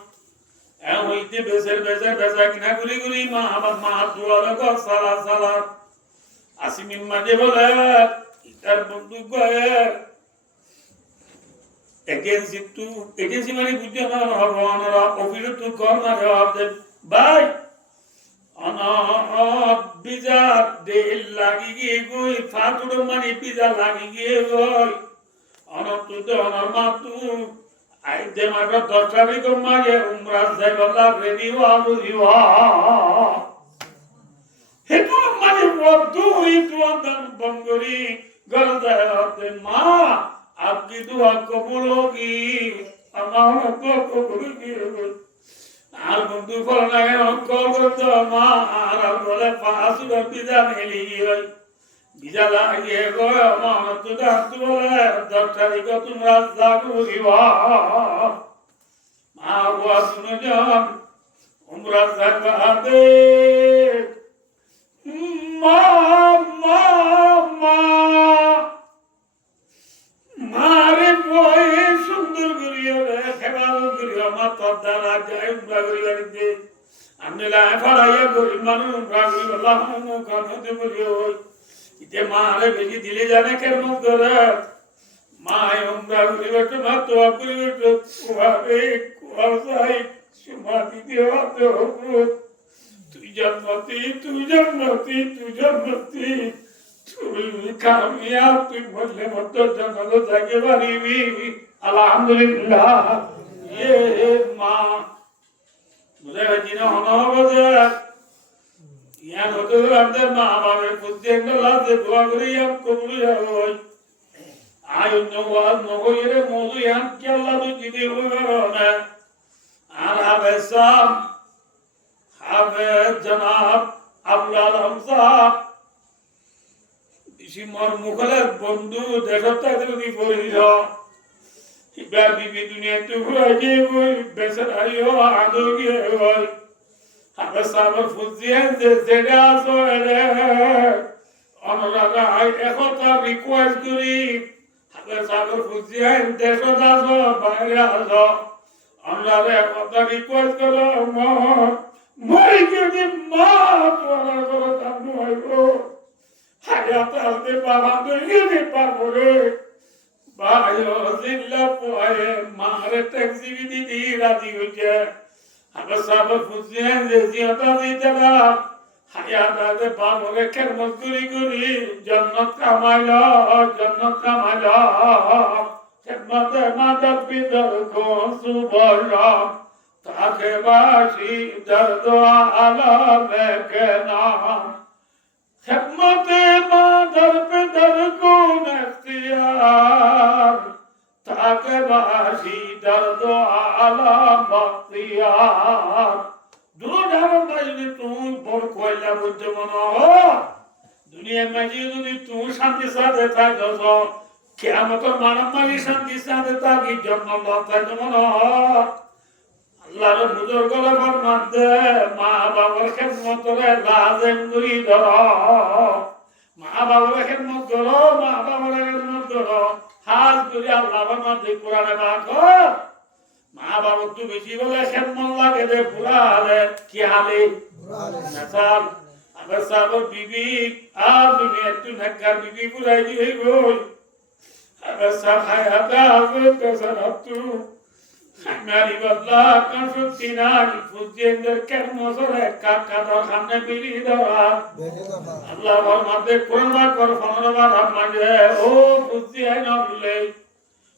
হইতে বেসা কিনা গুলি মা আমার মা দুয়ার ঘর সালা আসিমিন মাঝে বলে তার বন্দুক গয়ে এজেন্সি মানে বুঝতে না হবো আমরা অফিসে তুই কর না জবাব ভাই বিজা দে লাগি গিয়ে গই ফাটুড়ো মানে বিজা লাগি গিয়ে গই তুই অনর মা তুই I dem aga 10 তারিখ মাঝে উমরা যাইবালা রেডি হওয়া হেতু মানে বড় হইতো আদন বঙ্গরি গলদাতে মা আপকি দুয়া কবুল হোগি আমার তো কবুল কি আর বন্ধু ফলনা অঙ্কল করতো মা আর বলে পাঁচু বিজা মেলি হই বিজা লাগিয়ে গো আমার তো ডাকতো বলে 10 তারিখ তোমরা যাগুরিবা মা বাবা শুনে যান উমরা যাবে মা মা মা মারে বয়ে সুন্দর করিয়া খেবাল করিয়া মা তোর দ্বারা যায় উমরা করিয়া দিতে আমি লাই ফড়াইয়া গরিব মানুষ উমরা করিয়া আল্লাহ কানতে বলিও ইতে মারে বেশি দিলে জানে কেন করে মায় উমরা করিবে তো মা তো করিবে তো ওভাবে কোয়াসাই সমাধি দেওয়া তো তুই জন্মতি তুই জন্মতি তুই জন্মতি তুই কামিয়াব তুই বললে মতো জন্ম থাকে পারিবি আলহামদুলিল্লাহ এ মা বুঝে গেছি না হন হবে ইয়ান হতে আমাদের মা বাবার প্রতি একটা লাভে দোয়া করে ইয়াম কবুল হয় আয় নওয়াজ নগরের মধু ইয়ান কি আল্লাহ যদি হইবার না আর হবে সাম হবে জনাব আবুল হামজা ইসিমর মুখলের বন্ধু দেশটা যদি পড়িল ইবা বিবি দুনিয়াতে ঘুরাই গিয়ে ওই বেচারাইও আদৌ গিয়ে ওই হবে সাবর ফুজিয়ে যে জেগা আছো এরে অনরাগা একতা রিকোয়েস্ট করি হবে সাবর ফুজিয়ে দেশত আছো বাইরে আছো অনরাগা একতা রিকোয়েস্ট করো মরি গিয়ে মা তোরা করো তামু হইব হায়াত আসতে বাবা দুইয়ে পাবরে বায়ো জিল্লা পোয়ে মারে ট্যাক্সি দিদি রাজি হইছে আবার সাবর ফুজিয়ে যে জিয়াতা দিতেরা হায়াত আসতে বাবরে খেদমত করি জান্নাত কামাইলা খেদমতে মাদার পিতার কোন সুবরা তাকে বাসি দর্দ আলামে কে নাম খেদমতে মাদার পিতার কোন ইখতিয়ার তাকে বাসি দর্দ আলাম বখতিয়ার দুধারম বাজলি তুই বড় কয়লা বুঝতে মনে দুনিয়া মাঝে যদি তুই শান্তি সাথে থাকছ কিয়ামত মারামারি শান্তি সাথে থাকি জন্ম থাকতে মনে আল্লাহর বুজুর্গরা ফরমান দে মা বাবার খেদমত করে লাজেম করি ধর মা বাবার খেদমত করো মা বাবার খেদমত করো হাজ করি আল্লাহ ফরমান দে কোরআনে পাক মা বাবা তো বেশি বলে খেদমত লাগে দে পুরা হালে কি হালে নাসাল আবার সাবর বিবি আ দুনিয়া তু নকার বিবি পুরাই দি গই আবার সাব হায়াতা হবে পেছারাতু খানারি বদলা কানসুতি নাই ফুজিয়েন্দের কেরমসরে কাকাদর সামনে বিলি দেওয়া আল্লাহ ফরমাতে কোরআন কর ফরমাবার মাঝে ও ফুজিয়ে নলে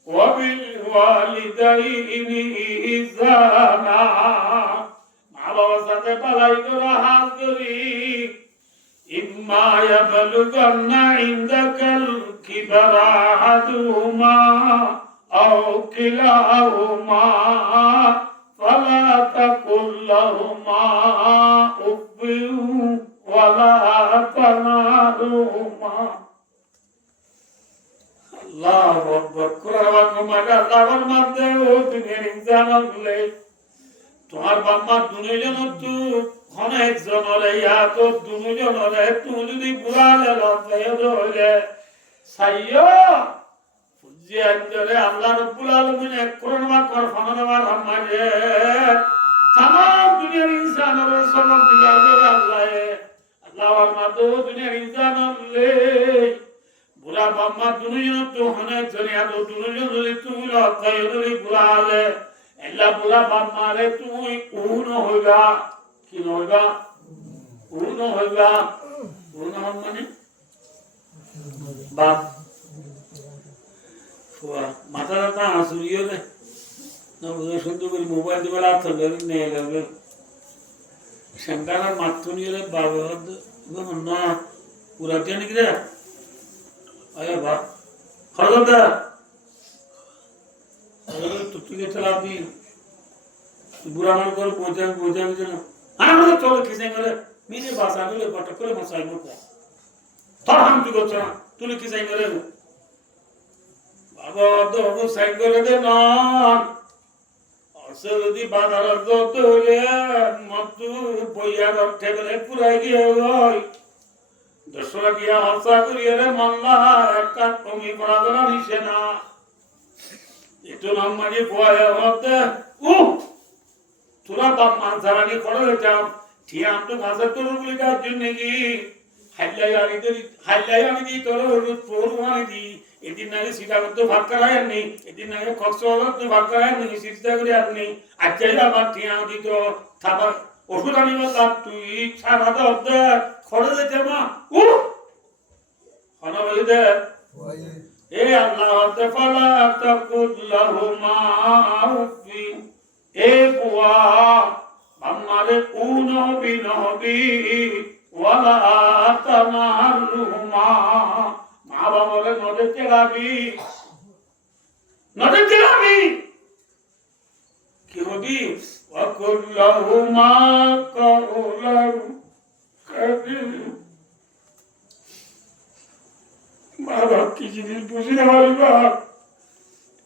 ওয়াবিল ওয়ালিদাইনি ইহসানা মা বাবার সাথে পালাই করা হাত করি ইম্মা ইয়াবলুগান্না ইনদাকাল কিবারা আহাদুহুমা أو كلاهما فلا تقل لهما أف ولا تنهرهما الله أكبر قرآن ماذا الله ماذا দুনিয়ার ইনসান হলে তোমার বাবা দুনিয়ার তো অনেক জনরে ইয়া তো দুনিয়ারে তুমি যদি বুড়ালে লজ্জায় হলে সাইয়্যা যে আন্দরে আল্লাহ রাব্বুল আলামিন কোরআন ওয়াক ফরমানোর মাঝে तमाम দুনিয়ার ইনসানরে সলাম দিলার আল্লাহ ওয়ার মাদু দুনিয়ার ইনসানরে বুড়া বাম্মা দুনিয়া তো হনে জরিয়া তো দুনিয়া যদি তুমি লতায় যদি বুড়ালে এলা বুড়া বাম্মারে তুই উন হইবা কি হইবা উন হইবা উন মানে বাপ মাথা ব্যথা হাসুরিও রে না সুন্দর করে মোবাইল দিয়ে হাত নিয়ে গেল শঙ্কার মাথা নিয়ে বাবা না পুরা কে নাকি রে আরে বাপ খরদা তুই চলা দি বুড়া মান করে পৌঁছা না আরে চলো খিসে করে মিনে বাসা গেলে বটক করে মশাই মুখ তোর হাম তুই করছ না তুই খিসে করে বাবা তো সাইন করে দে না অসে যদি বাজার যত হলে মতো বইয়ার টেবিলে পুরাই দিয়ে হয় দশরা গিয়া হসা করিয়ে রে মাল্লা একটা কমি পড়া ধরা নিছে না এটো নাম মাঝে বয়ে হতে তোরা বাপ মান জারানি করে যাও ঠিক আমি ভাষা তোর বলি কার জন্য কি হাইলাই আমি দি তোর তোর মানে দি এদিন নালে সিটা করতে ভাগ করায় আর নেই এদিন নালে খরচ করতে ভাগ করায় নেই সিটা করে আর নেই আজ যাই আমার টিয়া দিত থাবা ওষুধ আনি বললাম তুই সারা দে খড়ে যেতে মা ও হন বলি দে এ আল্লাহ তে ফালা তাকুল লাহুমা উফি এ বুয়া আমারে উনবি নবি ওয়ালা তামারুমা মা বাবারে নদে তেলাবি কি হবি ওয়াকুল লাহুমা কাউলান কারীম মা বাপ কি জিনিস বুঝি না বলবা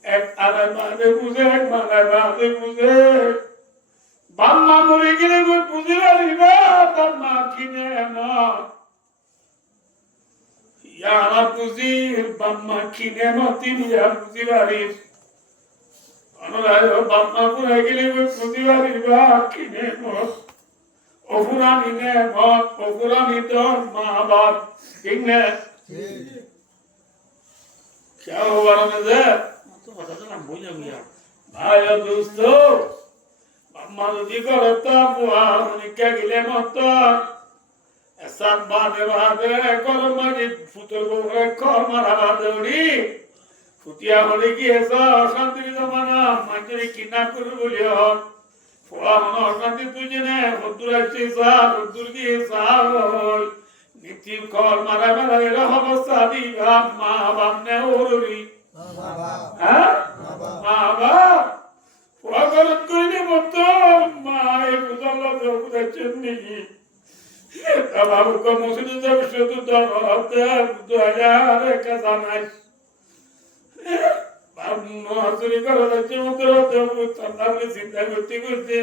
এক আড়াই মাঝে বুঝে এক মাথায় মাঝে বুঝে বাম্মা মরে গেলে বুঝে পারিবা বাম্মা কিনে না ইয়ারা বুঝি বাম্মা কিনে না তিনি আর বুঝি পারিস অনুরায় বাম্মা মরে গেলে বুঝি পারিবা কিনে মত অপুরানি নে মত অপুরানি তোর মা বাপ ঠিক না क्या हुआ मुझे तो पता चला भूल गया भाई दोस्तों मम्मा जी को रहता बुआ उनके गिले मत ऐसा बात करो मजी फुटो को कौन मारा बादौड़ी फुटिया होने की ऐसा अशांति जमाना मंजरी किडनैप कर बोलियो फुआ मनो अशांति तुझे ने हुद्दुर अच्छी सा हुद्दुर की साहब नीति कौन मारा मारा ये रहा बस आदि माँ बाप ने ओरुरी हाँ माँ बाप फुआ करत कोई मत माँ एक उजाला जो कुछ चुन्नी तब आपको मुझे जब शुद्ध दौड़ते दो हजार का सामान बाप नौकरी करो लक्ष्य मुद्रा तो तब आपने जिंदा करते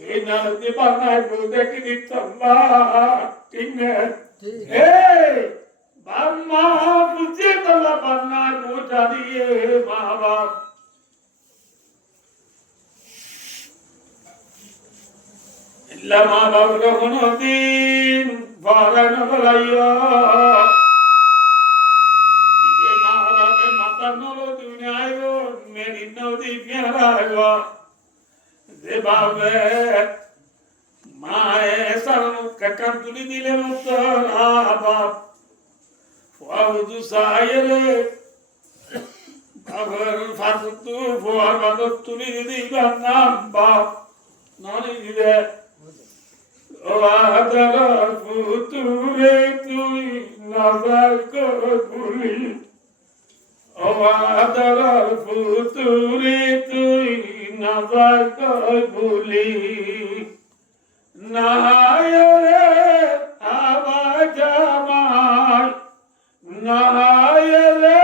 बिना नदी पाना है बोलते कि नहीं तम्मा ठीक है बाम्मा मुझे तला पाना है बोझा दिए माँ बाप इल्ला माँ बाप का दिन बारह न बुलाइयो ये माँ बाप के माता नलो दुनिया आयो मेरी नौदी प्यारा आयो दे बाबे माए सब कटम तुली दिले मत आ बाप फुआदु सायरे बाबर फासतु फुआर बादु तुली दी नाम बाप नानी दिले ओ आदर फुतुरे तुई नजर को भूली ओ आदर फुतुरे तुई नजर को भूली नायरे आवाज माय नायरे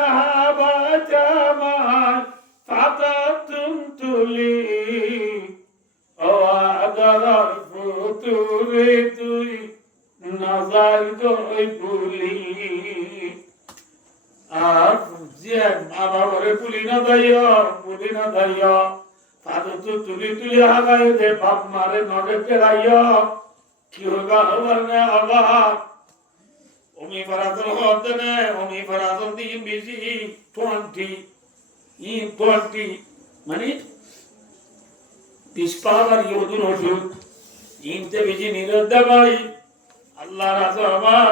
आवाज माय फाता तुम तुली ओ आदर फुतुरे तुई नजर को भूली आप जे बाबा रे पुली ना दइयो फादर तो तुली तुली आगाए दे बाप मारे नगे पेराइयो की होगा हवरने आवा ओमी फराजल होदने ओमी फराजल दी बिजी 20 माने पिस्पावर योदुन होशु इनते बिजी निरद्दा भाई अल्लाह राजा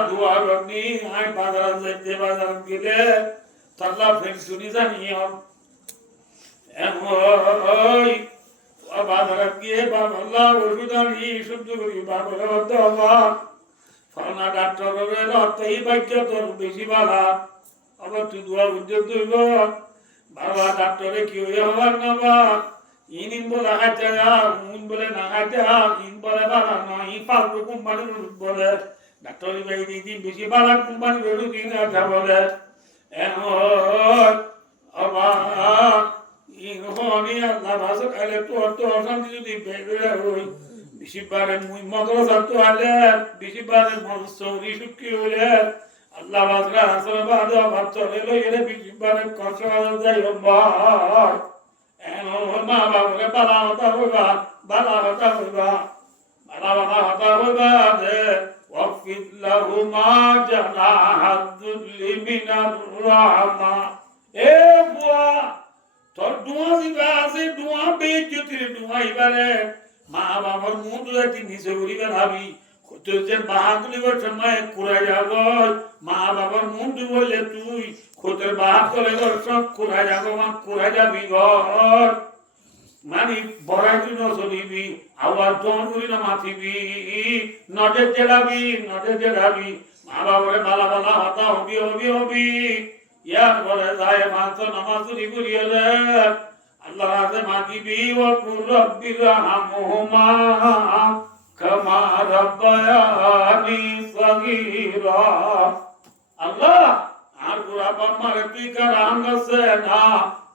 दुआ करनी आय बाजार से बाजार गेले तल्ला फिर सुनी जानियो एमोई बाजार गए बाबा ওষুধ শুদ্ধ করি বাবার দাওয়া ফানা ডাক্তারের রাতেই ভাগ্য তোর বেশি বালা আবার তুই দোয়া উদ্যোগ দিব বাবা ডাক্তারে কি হওয়ার না বা ইনিন বলে হাতে মুন বলে না হাতে ইন বলে বাবা নয় পাল্টু কোম্পানি বলে ডাক্তারি ভাই দিদি বেশি বালা কোম্পানি বলে দিন আটা বলে আবার ইনহনি আল্লাহ ভাষা খাইলে তো অশান্তি যদি বেড়ে হই বেশি বারে মুই মাদ্রাসা তো আলে বেশি বারে মনসরি সুকি হইলে আল্লাহ ভাষা আসলে বাদা ভাত চলে লইলে বেশি বারে কষ্ট যাই ভাই মা বাবাকে বালা হতা হইবা দে ওয়াফিদ লাহুমা জানাহাদুল মিনার রাহমা এ বুয়া তোর দুয়া দিবা আছে দুয়া বেজ্জতির দুয়া ইবারে মা বাবার মুখ দুটি নিচে ঘুরিবে ভাবি খুঁজছেন বাহাগুলি সময় কুড়াই যাব মা বাবার মুখ দু বললে তুই খুঁজের বাহা করে সব কুড়াই যাব মা কুড়াই যাবি ঘর মানে বড়াই তুই নচলিবি আবার তোমার করি না মাথিবি নদে জেলাবি মা বাবারে বালা বালা হতা হবি হবি হবি ইয়ার বলে যায় মাছ নামাজ করিয়ে দেয় আল্লাহ রাতে মাগিবি ও রব্বি রাহমহুমা কামা রাব্বায়ানি সগীরা আল্লাহ আর পুরা বাম্মারে তুই কারাম গছে না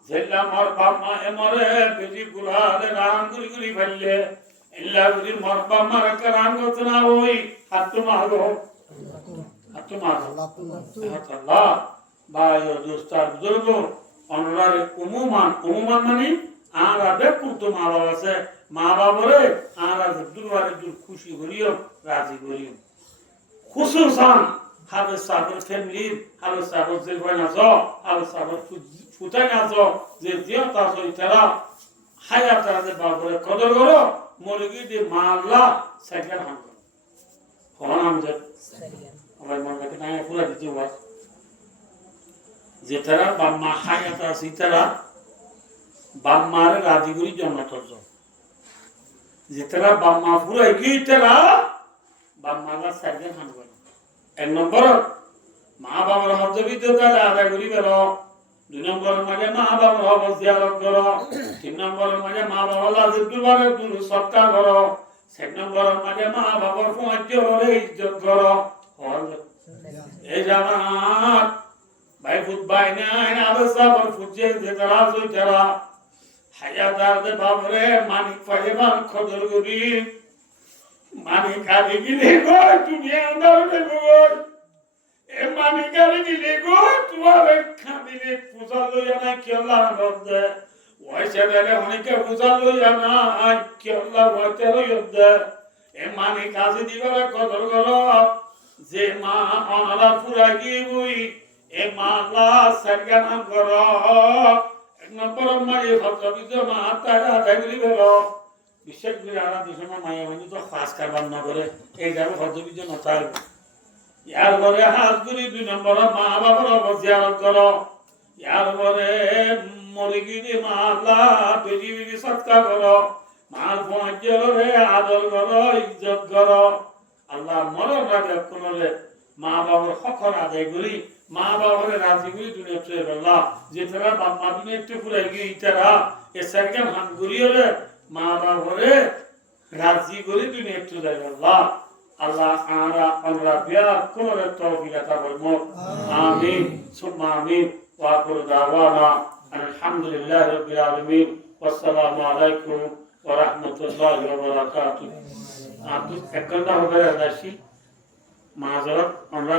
জেলা মর বাম্মা এমরে বেজি গুলালে রাম গুলি ফেললে ইল্লা গুলি মর বাম্মারে কারাম গছে না ওই হাত মারো আল্লাহ ভাই ও দোস্তার বুজুর্গ অনরারে umuman মানে আর আবে কুতো মা বাবা আছে মা বাবারে আর আবে দুবারে দুর খুশি করিও রাজি করিও খুশুসান হাবে সাবর ফ্যামিলি হাবে সাবর জেলবানা জো হাবে সাবর ফুটানা জো যে জিয়াতা সইতারা হায়াতা যে বাবারে কদর করো মরগি দি মা আল্লাহ সাইকেল হান করো কোন আমজে আমার মনে লাগে না পুরা দিতে ওয়াজ যেতারা বাম্মা হায়াত আছে তারা বাম্মার রাজিগুলি জন্মতর্জ যেতারা বাম্মা ফুরাই গিয়ে তারা বাম্মারা সাইকেল হান করে এক নম্বর মা বাবার মর্যাদা আদায় করি বের 2 নম্বরের মাঝে মা বাবার হব জিয়ারত করো 3 নম্বরের মাঝে মা বাবার লাজে দুবারে দুল সৎকার করো 4 নম্বরের মাঝে মা বাবার ফুয়াইতে হলে ইজ্জত করো এই জামাত ভাই ফুট ভাই নাই আবে সাবর ফুটে যে তারা সই তারা হায়াতার দে বাবরে মানিক পাইবান খদর গরি মানিক আলি গিলে গো তুমি আন্দার দে গো এ মানিক আলি গিলে গো তোমারে খাদিলে পূজা লইয়া না কি আল্লাহ রদে ওইসে দেলে অনেকে পূজা লইয়া না কি আল্লাহ ওইতে লইয়া এ মানিক আজি দিবারে কদর করো যে মা অনারা পুরা গিবুই এ মালা সারগান করো এক নম্বর মায়ে ভদ্রবিদ মা তারা দাগলি বেরো বিশেষ করে আরা দুশমা মায়ে মানে তো পাস করবার না করে এই যাবে ভদ্রবিদ নতাল ইয়ার পরে হাতগুলি 2 নম্বর মা বাবার জিয়ারত করো ইয়ার পরে মরিগিনি মালা বেজি বেজি সৎকার করো মাল ফজরে আদর করো ইজ্জত করো আল্লাহ মরণ রাখে কোনরে মা বাবার হকর আদায় করি মা বাবার রাজি করি দুনিয়া চলে আল্লাহ যে তারা বাবা দুনিয়া একটু পুরাই গিয়ে তারা এ সাইকেল হান করিয়ে মা বাবারে রাজি করি দুনিয়া একটু যায় আল্লাহ আল্লাহ আমরা বিয়া কোনরে তৌফিক আতা করবো আমিন সুম্মা আমিন ওয়া আখিরু দাওয়ানা আলহামদুলিল্লাহি রাব্বিল আলামিন ওয়াসসালামু আলাইকুম ওয়া রাহমাতুল্লাহি ওয়া বারাকাতুহু। এক ঘন্টা হবে রাশি মাঝরাত আমরা